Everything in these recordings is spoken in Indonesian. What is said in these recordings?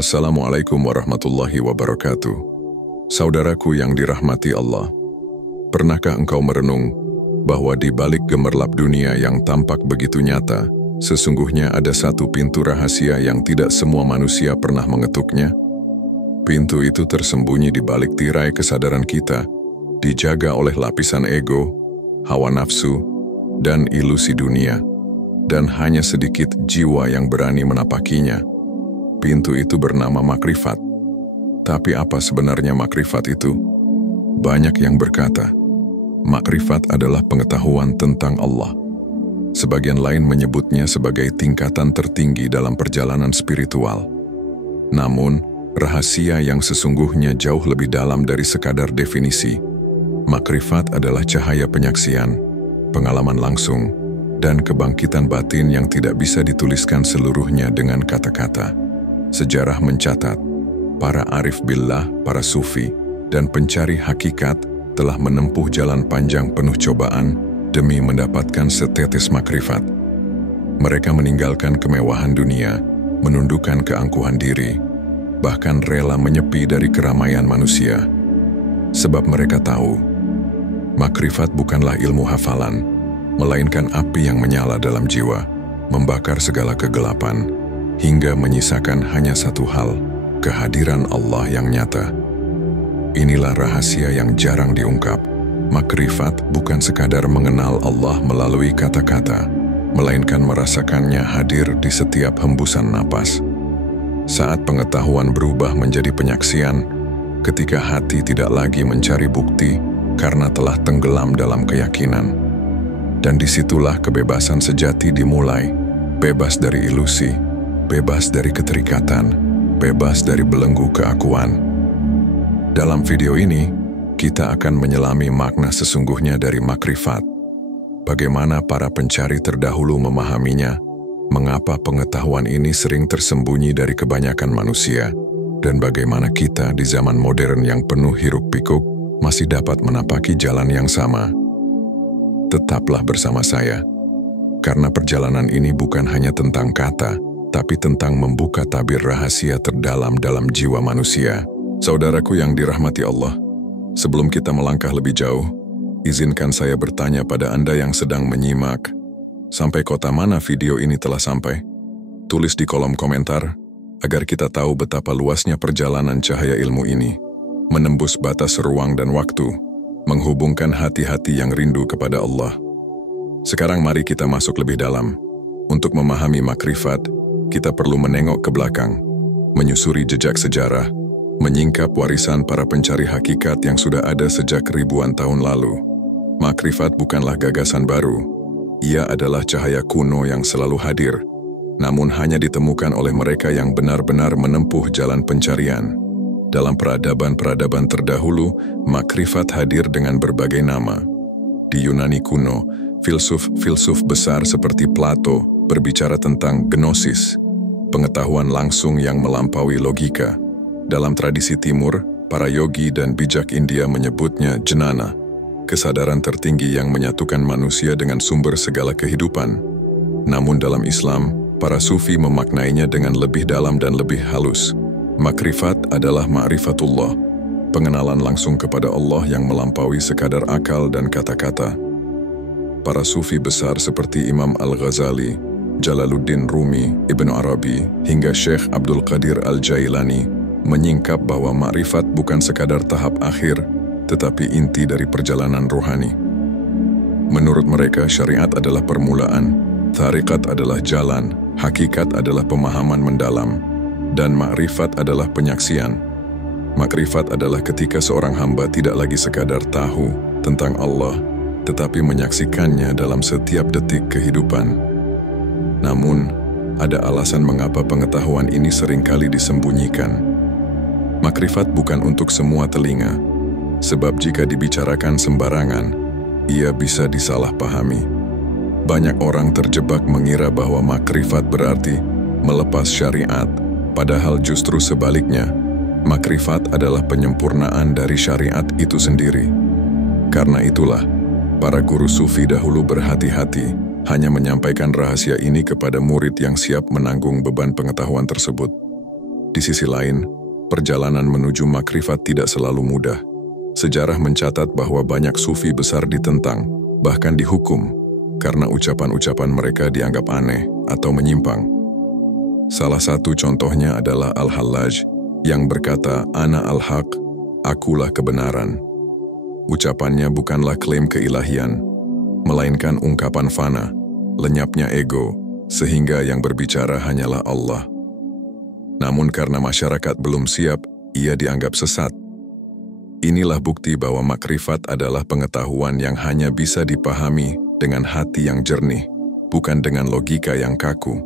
Assalamualaikum warahmatullahi wabarakatuh. Saudaraku yang dirahmati Allah, pernahkah engkau merenung bahwa di balik gemerlap dunia yang tampak begitu nyata, sesungguhnya ada satu pintu rahasia yang tidak semua manusia pernah mengetuknya? Pintu itu tersembunyi di balik tirai kesadaran kita, dijaga oleh lapisan ego, hawa nafsu, dan ilusi dunia, dan hanya sedikit jiwa yang berani menapakinya. Pintu itu bernama makrifat. Tapi apa sebenarnya makrifat itu? Banyak yang berkata, makrifat adalah pengetahuan tentang Allah. Sebagian lain menyebutnya sebagai tingkatan tertinggi dalam perjalanan spiritual. Namun, rahasia yang sesungguhnya jauh lebih dalam dari sekadar definisi. Makrifat adalah cahaya penyaksian, pengalaman langsung, dan kebangkitan batin yang tidak bisa dituliskan seluruhnya dengan kata-kata. Sejarah mencatat, para arif billah, para sufi, dan pencari hakikat telah menempuh jalan panjang penuh cobaan demi mendapatkan setetes makrifat. Mereka meninggalkan kemewahan dunia, menundukkan keangkuhan diri, bahkan rela menyepi dari keramaian manusia. Sebab mereka tahu, makrifat bukanlah ilmu hafalan, melainkan api yang menyala dalam jiwa, membakar segala kegelapan, hingga menyisakan hanya satu hal, kehadiran Allah yang nyata. Inilah rahasia yang jarang diungkap. Makrifat bukan sekadar mengenal Allah melalui kata-kata, melainkan merasakannya hadir di setiap hembusan napas. Saat pengetahuan berubah menjadi penyaksian, ketika hati tidak lagi mencari bukti karena telah tenggelam dalam keyakinan. Dan disitulah kebebasan sejati dimulai, bebas dari ilusi, bebas dari keterikatan, bebas dari belenggu keakuan. Dalam video ini, kita akan menyelami makna sesungguhnya dari makrifat. Bagaimana para pencari terdahulu memahaminya, mengapa pengetahuan ini sering tersembunyi dari kebanyakan manusia, dan bagaimana kita di zaman modern yang penuh hiruk-pikuk masih dapat menapaki jalan yang sama. Tetaplah bersama saya, karena perjalanan ini bukan hanya tentang kata, tapi tentang membuka tabir rahasia terdalam dalam jiwa manusia. Saudaraku yang dirahmati Allah, sebelum kita melangkah lebih jauh, izinkan saya bertanya pada Anda yang sedang menyimak, sampai kota mana video ini telah sampai? Tulis di kolom komentar, agar kita tahu betapa luasnya perjalanan cahaya ilmu ini, menembus batas ruang dan waktu, menghubungkan hati-hati yang rindu kepada Allah. Sekarang mari kita masuk lebih dalam. Untuk memahami makrifat, kita perlu menengok ke belakang, menyusuri jejak sejarah, menyingkap warisan para pencari hakikat yang sudah ada sejak ribuan tahun lalu. Makrifat bukanlah gagasan baru. Ia adalah cahaya kuno yang selalu hadir, namun hanya ditemukan oleh mereka yang benar-benar menempuh jalan pencarian. Dalam peradaban-peradaban terdahulu, makrifat hadir dengan berbagai nama. Di Yunani kuno, filsuf-filsuf besar seperti Plato berbicara tentang gnosis, pengetahuan langsung yang melampaui logika. Dalam tradisi timur, para yogi dan bijak India menyebutnya jnana, kesadaran tertinggi yang menyatukan manusia dengan sumber segala kehidupan. Namun dalam Islam, para sufi memaknainya dengan lebih dalam dan lebih halus. Makrifat adalah ma'rifatullah, pengenalan langsung kepada Allah yang melampaui sekadar akal dan kata-kata. Para sufi besar seperti Imam Al-Ghazali, Jalaluddin Rumi, Ibnu Arabi, hingga Syekh Abdul Qadir Al-Jailani menyingkap bahwa makrifat bukan sekadar tahap akhir, tetapi inti dari perjalanan rohani. Menurut mereka, syariat adalah permulaan, tariqat adalah jalan, hakikat adalah pemahaman mendalam, dan makrifat adalah penyaksian. Makrifat adalah ketika seorang hamba tidak lagi sekadar tahu tentang Allah, tetapi menyaksikannya dalam setiap detik kehidupan. Namun, ada alasan mengapa pengetahuan ini seringkali disembunyikan. Makrifat bukan untuk semua telinga, sebab jika dibicarakan sembarangan, ia bisa disalahpahami. Banyak orang terjebak mengira bahwa makrifat berarti melepas syariat, padahal justru sebaliknya, makrifat adalah penyempurnaan dari syariat itu sendiri. Karena itulah, para guru sufi dahulu berhati-hati hanya menyampaikan rahasia ini kepada murid yang siap menanggung beban pengetahuan tersebut. Di sisi lain, perjalanan menuju makrifat tidak selalu mudah. Sejarah mencatat bahwa banyak sufi besar ditentang, bahkan dihukum, karena ucapan-ucapan mereka dianggap aneh atau menyimpang. Salah satu contohnya adalah Al-Hallaj yang berkata, "Ana al-haq, akulah kebenaran." Ucapannya bukanlah klaim keilahian, melainkan ungkapan fana, lenyapnya ego, sehingga yang berbicara hanyalah Allah. Namun karena masyarakat belum siap, ia dianggap sesat. Inilah bukti bahwa makrifat adalah pengetahuan yang hanya bisa dipahami dengan hati yang jernih, bukan dengan logika yang kaku.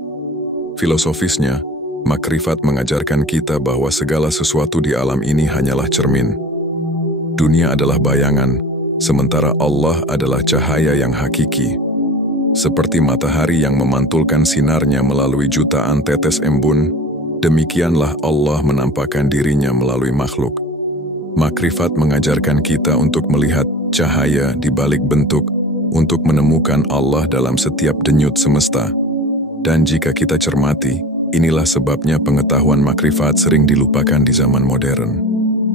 Filosofisnya, makrifat mengajarkan kita bahwa segala sesuatu di alam ini hanyalah cermin. Dunia adalah bayangan, sementara Allah adalah cahaya yang hakiki. Seperti matahari yang memantulkan sinarnya melalui jutaan tetes embun, demikianlah Allah menampakkan dirinya melalui makhluk. Makrifat mengajarkan kita untuk melihat cahaya di balik bentuk, untuk menemukan Allah dalam setiap denyut semesta. Dan jika kita cermati, inilah sebabnya pengetahuan makrifat sering dilupakan di zaman modern.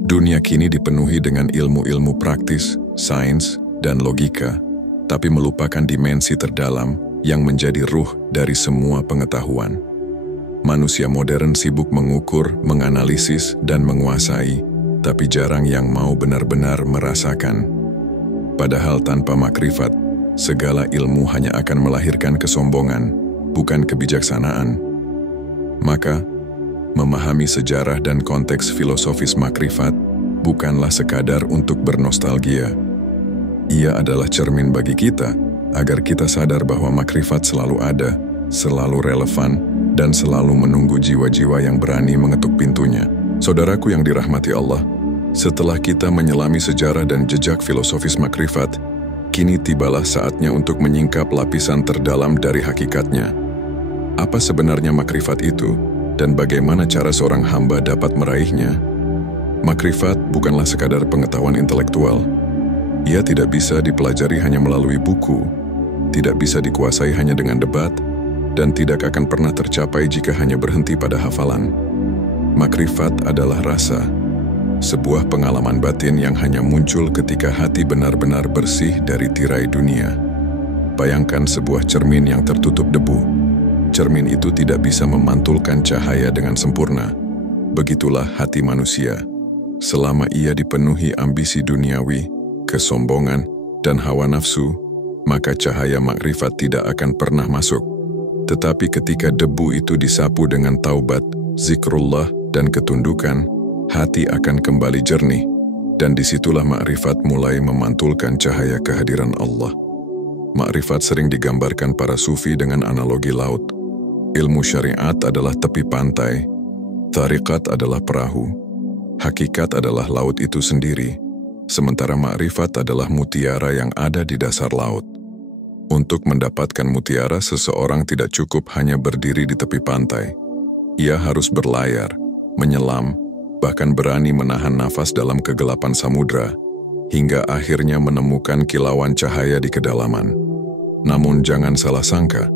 Dunia kini dipenuhi dengan ilmu-ilmu praktis, sains, dan logika, tapi melupakan dimensi terdalam yang menjadi ruh dari semua pengetahuan. Manusia modern sibuk mengukur, menganalisis, dan menguasai, tapi jarang yang mau benar-benar merasakan. Padahal tanpa makrifat, segala ilmu hanya akan melahirkan kesombongan, bukan kebijaksanaan. Maka, memahami sejarah dan konteks filosofis makrifat bukanlah sekadar untuk bernostalgia. Ia adalah cermin bagi kita, agar kita sadar bahwa makrifat selalu ada, selalu relevan, dan selalu menunggu jiwa-jiwa yang berani mengetuk pintunya. Saudaraku yang dirahmati Allah, setelah kita menyelami sejarah dan jejak filosofis makrifat, kini tibalah saatnya untuk menyingkap lapisan terdalam dari hakikatnya. Apa sebenarnya makrifat itu, dan bagaimana cara seorang hamba dapat meraihnya? Makrifat bukanlah sekadar pengetahuan intelektual. Ia tidak bisa dipelajari hanya melalui buku, tidak bisa dikuasai hanya dengan debat, dan tidak akan pernah tercapai jika hanya berhenti pada hafalan. Makrifat adalah rasa, sebuah pengalaman batin yang hanya muncul ketika hati benar-benar bersih dari tirai dunia. Bayangkan sebuah cermin yang tertutup debu. Cermin itu tidak bisa memantulkan cahaya dengan sempurna. Begitulah hati manusia. Selama ia dipenuhi ambisi duniawi, kesombongan, dan hawa nafsu, maka cahaya makrifat tidak akan pernah masuk. Tetapi ketika debu itu disapu dengan taubat, zikrullah, dan ketundukan, hati akan kembali jernih, dan disitulah makrifat mulai memantulkan cahaya kehadiran Allah. Makrifat sering digambarkan para sufi dengan analogi laut. Ilmu syariat adalah tepi pantai, tariqat adalah perahu, hakikat adalah laut itu sendiri, sementara makrifat adalah mutiara yang ada di dasar laut. Untuk mendapatkan mutiara, seseorang tidak cukup hanya berdiri di tepi pantai. Ia harus berlayar, menyelam, bahkan berani menahan nafas dalam kegelapan samudra, hingga akhirnya menemukan kilauan cahaya di kedalaman. Namun jangan salah sangka,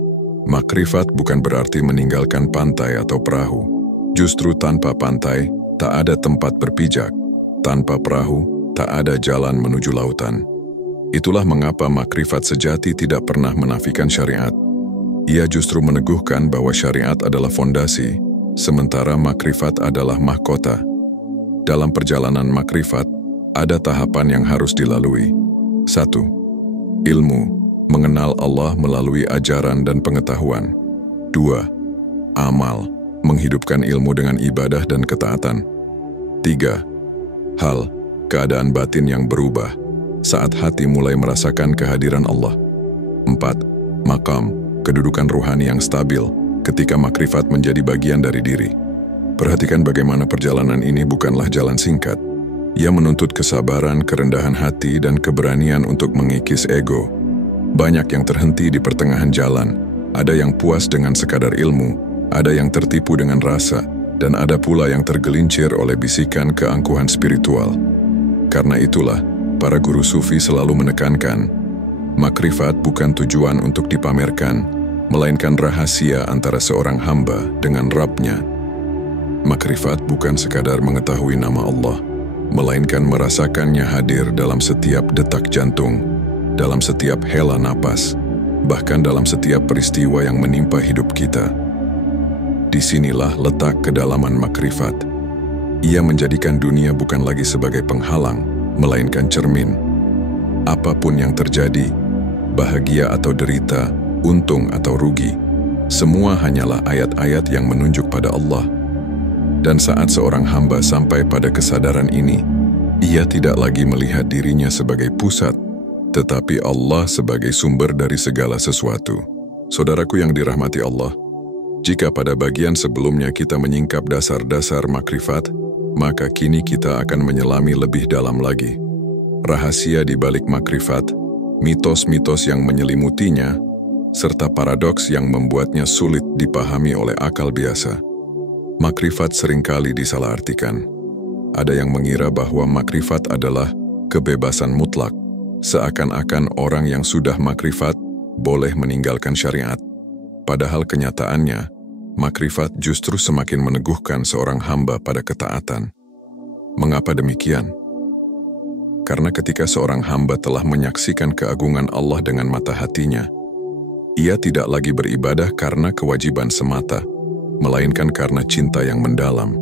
makrifat bukan berarti meninggalkan pantai atau perahu. Justru tanpa pantai, tak ada tempat berpijak. Tanpa perahu, tak ada jalan menuju lautan. Itulah mengapa makrifat sejati tidak pernah menafikan syariat. Ia justru meneguhkan bahwa syariat adalah fondasi, sementara makrifat adalah mahkota. Dalam perjalanan makrifat, ada tahapan yang harus dilalui. 1. Ilmu. Mengenal Allah melalui ajaran dan pengetahuan. 2. Amal, menghidupkan ilmu dengan ibadah dan ketaatan. 3. Hal, keadaan batin yang berubah, saat hati mulai merasakan kehadiran Allah. 4. Maqam, kedudukan ruhani yang stabil, ketika makrifat menjadi bagian dari diri. Perhatikan bagaimana perjalanan ini bukanlah jalan singkat. Ia menuntut kesabaran, kerendahan hati, dan keberanian untuk mengikis ego. Banyak yang terhenti di pertengahan jalan, ada yang puas dengan sekadar ilmu, ada yang tertipu dengan rasa, dan ada pula yang tergelincir oleh bisikan keangkuhan spiritual. Karena itulah, para guru sufi selalu menekankan, makrifat bukan tujuan untuk dipamerkan, melainkan rahasia antara seorang hamba dengan Rabb-nya. Makrifat bukan sekadar mengetahui nama Allah, melainkan merasakannya hadir dalam setiap detak jantung, dalam setiap hela napas, bahkan dalam setiap peristiwa yang menimpa hidup kita. Disinilah letak kedalaman makrifat. Ia menjadikan dunia bukan lagi sebagai penghalang, melainkan cermin. Apapun yang terjadi, bahagia atau derita, untung atau rugi, semua hanyalah ayat-ayat yang menunjuk pada Allah. Dan saat seorang hamba sampai pada kesadaran ini, ia tidak lagi melihat dirinya sebagai pusat, tetapi Allah sebagai sumber dari segala sesuatu. Saudaraku yang dirahmati Allah, jika pada bagian sebelumnya kita menyingkap dasar-dasar makrifat, maka kini kita akan menyelami lebih dalam lagi rahasia di balik makrifat, mitos-mitos yang menyelimutinya, serta paradoks yang membuatnya sulit dipahami oleh akal biasa. Makrifat seringkali disalahartikan. Ada yang mengira bahwa makrifat adalah kebebasan mutlak, seakan-akan orang yang sudah makrifat boleh meninggalkan syariat. Padahal kenyataannya, makrifat justru semakin meneguhkan seorang hamba pada ketaatan. Mengapa demikian? Karena ketika seorang hamba telah menyaksikan keagungan Allah dengan mata hatinya, ia tidak lagi beribadah karena kewajiban semata, melainkan karena cinta yang mendalam.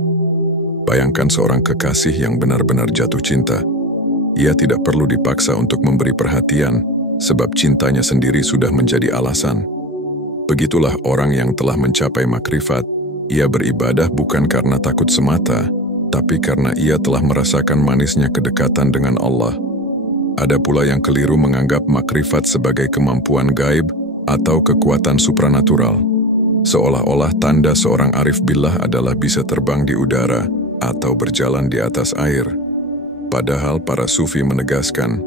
Bayangkan seorang kekasih yang benar-benar jatuh cinta. Ia tidak perlu dipaksa untuk memberi perhatian, sebab cintanya sendiri sudah menjadi alasan. Begitulah orang yang telah mencapai makrifat. Ia beribadah bukan karena takut semata, tapi karena ia telah merasakan manisnya kedekatan dengan Allah. Ada pula yang keliru menganggap makrifat sebagai kemampuan gaib atau kekuatan supranatural. Seolah-olah tanda seorang arif billah adalah bisa terbang di udara atau berjalan di atas air. Padahal para sufi menegaskan,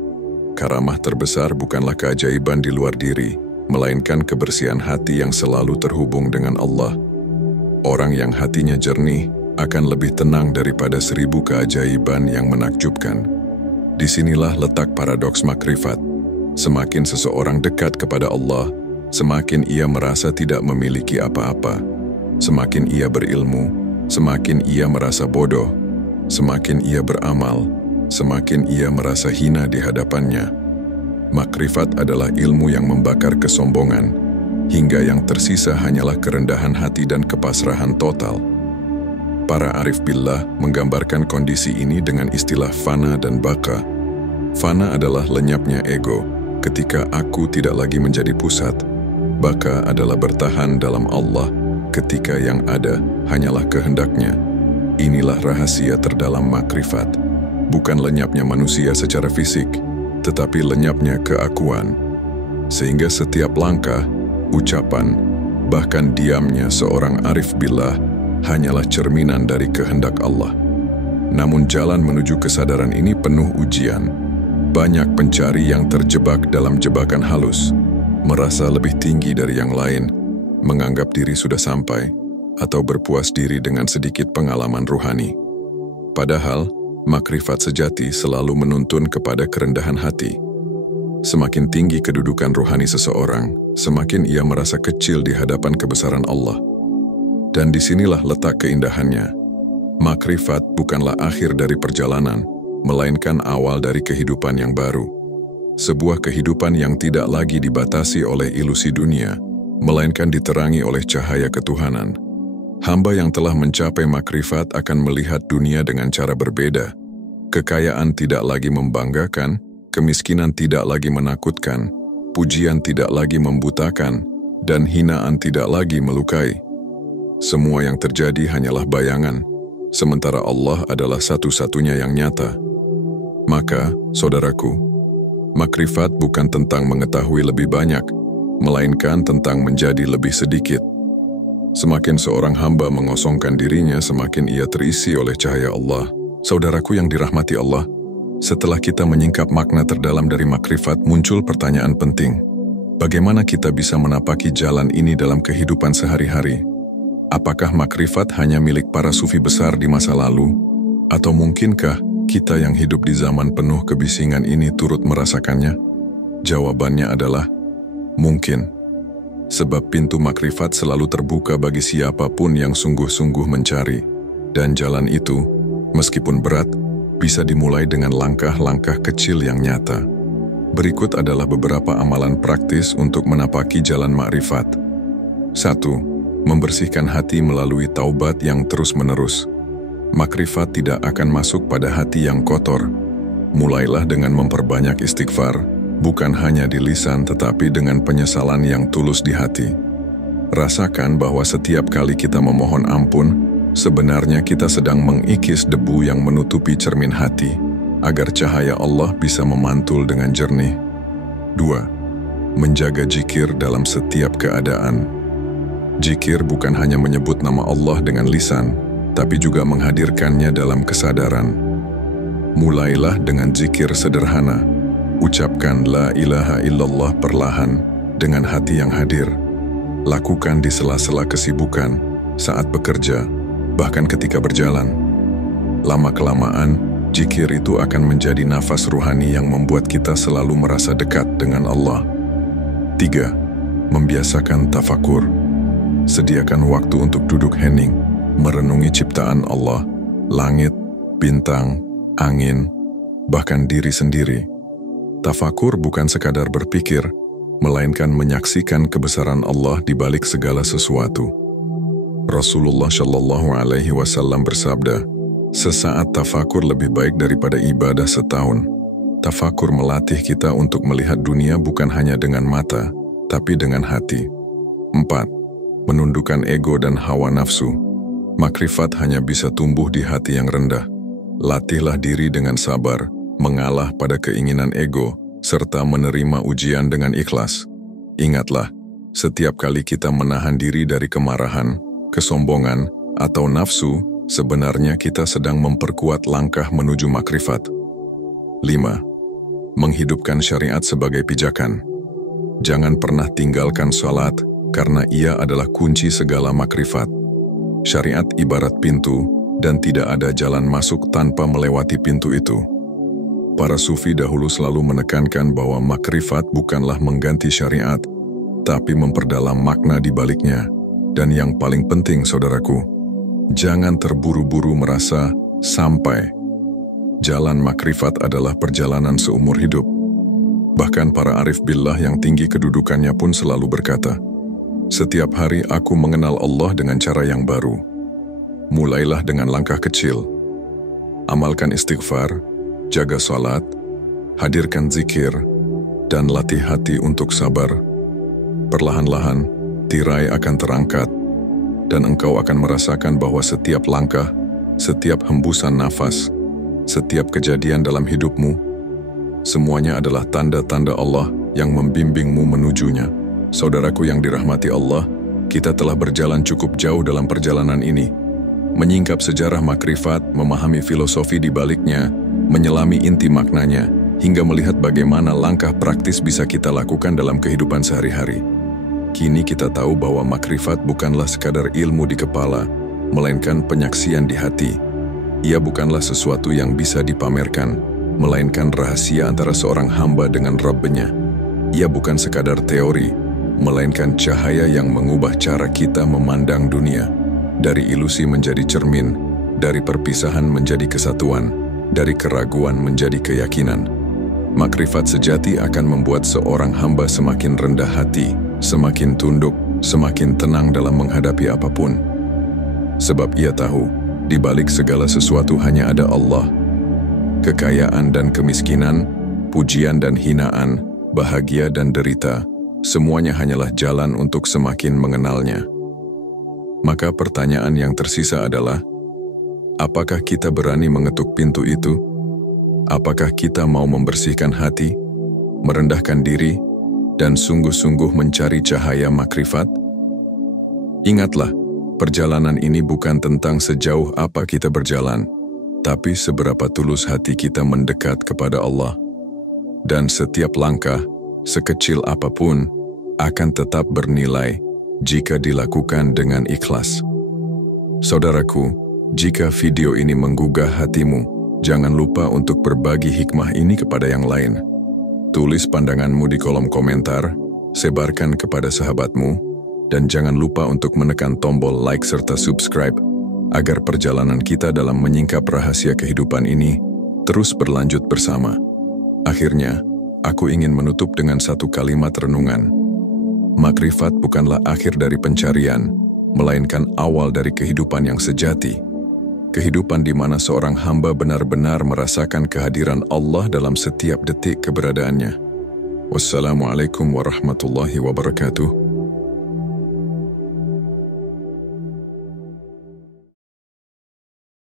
karamah terbesar bukanlah keajaiban di luar diri, melainkan kebersihan hati yang selalu terhubung dengan Allah. Orang yang hatinya jernih akan lebih tenang daripada 1000 keajaiban yang menakjubkan. Disinilah letak paradoks makrifat. Semakin seseorang dekat kepada Allah, semakin ia merasa tidak memiliki apa-apa. Semakin ia berilmu, semakin ia merasa bodoh. Semakin ia beramal, semakin ia merasa hina di hadapannya. Makrifat adalah ilmu yang membakar kesombongan, hingga yang tersisa hanyalah kerendahan hati dan kepasrahan total. Para arif billah menggambarkan kondisi ini dengan istilah fana dan baka. Fana adalah lenyapnya ego, ketika aku tidak lagi menjadi pusat. Baka adalah bertahan dalam Allah ketika yang ada hanyalah kehendaknya. Inilah rahasia terdalam makrifat. Bukan lenyapnya manusia secara fisik, tetapi lenyapnya keakuan. Sehingga setiap langkah, ucapan, bahkan diamnya seorang arif billah hanyalah cerminan dari kehendak Allah. Namun jalan menuju kesadaran ini penuh ujian. Banyak pencari yang terjebak dalam jebakan halus, merasa lebih tinggi dari yang lain, menganggap diri sudah sampai, atau berpuas diri dengan sedikit pengalaman ruhani. Padahal, makrifat sejati selalu menuntun kepada kerendahan hati. Semakin tinggi kedudukan ruhani seseorang, semakin ia merasa kecil di hadapan kebesaran Allah. Dan disinilah letak keindahannya. Makrifat bukanlah akhir dari perjalanan, melainkan awal dari kehidupan yang baru. Sebuah kehidupan yang tidak lagi dibatasi oleh ilusi dunia, melainkan diterangi oleh cahaya ketuhanan. Hamba yang telah mencapai makrifat akan melihat dunia dengan cara berbeda. Kekayaan tidak lagi membanggakan, kemiskinan tidak lagi menakutkan, pujian tidak lagi membutakan, dan hinaan tidak lagi melukai. Semua yang terjadi hanyalah bayangan, sementara Allah adalah satu-satunya yang nyata. Maka, saudaraku, makrifat bukan tentang mengetahui lebih banyak, melainkan tentang menjadi lebih sedikit. Semakin seorang hamba mengosongkan dirinya, semakin ia terisi oleh cahaya Allah. Saudaraku yang dirahmati Allah, setelah kita menyingkap makna terdalam dari makrifat, muncul pertanyaan penting. Bagaimana kita bisa menapaki jalan ini dalam kehidupan sehari-hari? Apakah makrifat hanya milik para sufi besar di masa lalu? Atau mungkinkah kita yang hidup di zaman penuh kebisingan ini turut merasakannya? Jawabannya adalah mungkin. Sebab pintu makrifat selalu terbuka bagi siapapun yang sungguh-sungguh mencari. Dan jalan itu, meskipun berat, bisa dimulai dengan langkah-langkah kecil yang nyata. Berikut adalah beberapa amalan praktis untuk menapaki jalan makrifat. 1. Membersihkan hati melalui taubat yang terus-menerus. Makrifat tidak akan masuk pada hati yang kotor. Mulailah dengan memperbanyak istighfar, bukan hanya di lisan tetapi dengan penyesalan yang tulus di hati. Rasakan bahwa setiap kali kita memohon ampun, sebenarnya kita sedang mengikis debu yang menutupi cermin hati, agar cahaya Allah bisa memantul dengan jernih. 2. Menjaga zikir dalam setiap keadaan. Zikir bukan hanya menyebut nama Allah dengan lisan, tapi juga menghadirkannya dalam kesadaran. Mulailah dengan zikir sederhana. Ucapkan la ilaha illallah perlahan dengan hati yang hadir. Lakukan di sela-sela kesibukan, saat bekerja, bahkan ketika berjalan. Lama-kelamaan, zikir itu akan menjadi nafas ruhani yang membuat kita selalu merasa dekat dengan Allah. 3. Membiasakan tafakur. Sediakan waktu untuk duduk hening, merenungi ciptaan Allah, langit, bintang, angin, bahkan diri sendiri. Tafakur bukan sekadar berpikir, melainkan menyaksikan kebesaran Allah di balik segala sesuatu. Rasulullah Shallallahu Alaihi Wasallam bersabda, "Sesaat tafakur lebih baik daripada ibadah setahun." Tafakur melatih kita untuk melihat dunia bukan hanya dengan mata, tapi dengan hati. 4. Menundukkan ego dan hawa nafsu. Makrifat hanya bisa tumbuh di hati yang rendah. Latihlah diri dengan sabar, mengalah pada keinginan ego, serta menerima ujian dengan ikhlas. Ingatlah, setiap kali kita menahan diri dari kemarahan, kesombongan, atau nafsu, sebenarnya kita sedang memperkuat langkah menuju makrifat. 5. Menghidupkan syariat sebagai pijakan. Jangan pernah tinggalkan salat, karena ia adalah kunci segala makrifat. Syariat ibarat pintu, dan tidak ada jalan masuk tanpa melewati pintu itu. Para sufi dahulu selalu menekankan bahwa makrifat bukanlah mengganti syariat, tapi memperdalam makna di baliknya. Dan yang paling penting, saudaraku, jangan terburu-buru merasa sampai. Jalan makrifat adalah perjalanan seumur hidup. Bahkan para arif billah yang tinggi kedudukannya pun selalu berkata, "Setiap hari aku mengenal Allah dengan cara yang baru." Mulailah dengan langkah kecil. Amalkan istighfar, jaga salat, hadirkan zikir, dan latih hati untuk sabar. Perlahan-lahan, tirai akan terangkat, dan engkau akan merasakan bahwa setiap langkah, setiap hembusan nafas, setiap kejadian dalam hidupmu, semuanya adalah tanda-tanda Allah yang membimbingmu menujunya. Saudaraku yang dirahmati Allah, kita telah berjalan cukup jauh dalam perjalanan ini. Menyingkap sejarah makrifat, memahami filosofi di baliknya, menyelami inti maknanya, hingga melihat bagaimana langkah praktis bisa kita lakukan dalam kehidupan sehari-hari. Kini kita tahu bahwa makrifat bukanlah sekadar ilmu di kepala, melainkan penyaksian di hati. Ia bukanlah sesuatu yang bisa dipamerkan, melainkan rahasia antara seorang hamba dengan Rabb-nya. Ia bukan sekadar teori, melainkan cahaya yang mengubah cara kita memandang dunia. Dari ilusi menjadi cermin, dari perpisahan menjadi kesatuan, dari keraguan menjadi keyakinan. Makrifat sejati akan membuat seorang hamba semakin rendah hati, semakin tunduk, semakin tenang dalam menghadapi apapun. Sebab ia tahu, di balik segala sesuatu hanya ada Allah. Kekayaan dan kemiskinan, pujian dan hinaan, bahagia dan derita, semuanya hanyalah jalan untuk semakin mengenalnya. Maka pertanyaan yang tersisa adalah, apakah kita berani mengetuk pintu itu? Apakah kita mau membersihkan hati, merendahkan diri, dan sungguh-sungguh mencari cahaya makrifat? Ingatlah, perjalanan ini bukan tentang sejauh apa kita berjalan, tapi seberapa tulus hati kita mendekat kepada Allah. Dan setiap langkah, sekecil apapun, akan tetap bernilai jika dilakukan dengan ikhlas. Saudaraku, jika video ini menggugah hatimu, jangan lupa untuk berbagi hikmah ini kepada yang lain. Tulis pandanganmu di kolom komentar, sebarkan kepada sahabatmu, dan jangan lupa untuk menekan tombol like serta subscribe. agar perjalanan kita dalam menyingkap rahasia kehidupan ini terus berlanjut bersama. Akhirnya, aku ingin menutup dengan satu kalimat renungan. Makrifat bukanlah akhir dari pencarian, melainkan awal dari kehidupan yang sejati. Kehidupan di mana seorang hamba benar-benar merasakan kehadiran Allah dalam setiap detik keberadaannya. Wassalamualaikum warahmatullahi wabarakatuh.